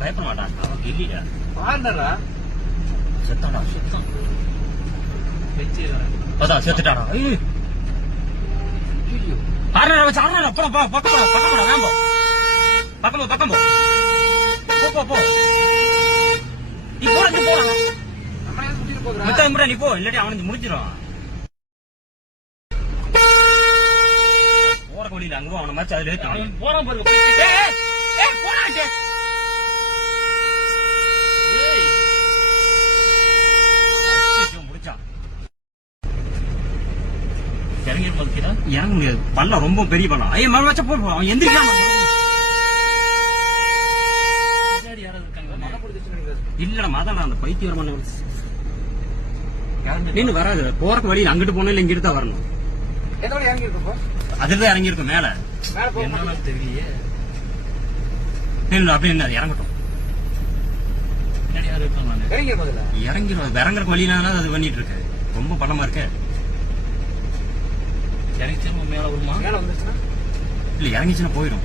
பயப்பட மாட்டான். அவன் கில்லிடா. பாருடா. செத்தாடா, செத்தான். வெச்சிரா. அதான் செத்துட்டாடா. ஐயோ. ஆறடா வச்சு ஆறடா. போ போ பக்கம் போ. பக்கம் போ. வேம்போ. பக்கம் போ, பக்கம் போ. போ போ போ. நீ போடா, நீ போடா. நம்ம ஏன் சுத்திட்டு போறா? மத்த நீ போ. இல்லடி அவனுக்கு முடிஞ்சிரும். போற வழியில அங்க அவன மச்சி அதுல ஏத்து. அவன் போறான் பாருங்க. ஏய் ஏய் போடா டே. ஏய். அச்சோ முடிச்சான். இறங்கி போறதுடா. இறங்க முடியாது. பல்ல ரொம்ப பெரிய பல்லம். ஐய மர வச்ச போ. அவன் எந்திரிக்காம. பின்னாடி யாராவது இருக்காங்க? மழை புடிச்சிச்சு நினைக்கிறேன். இல்லடா மதடா அந்த பைத்தியம் வர மாட்டேங்குது. நீ வராது. போறக்கு வழியில அங்கிட்டு போனா இல்ல இங்கிட்டு தான் வரணும். எந்த வழி இறங்கி இருக்கோம்? அதுதான் இறங்கி இருக்கும் மேல. மேல போக என்னன்னு தெரியலையே. இல்ல அப்படி என்ன இறங்கட்டும். பின்னாடி யாரும் இருக்காங்க? இறங்கி முதல்ல. இறங்கிடும். இறங்குற வழியில அது பண்ணிட்டு இருக்கு. ரொம்ப பள்ளமா இருக்கு. இறங்கிச்சு மேல வருமா? மேல வந்துச்சுன்னா இல்ல இறங்கிச்சுன்னா போயிடும்.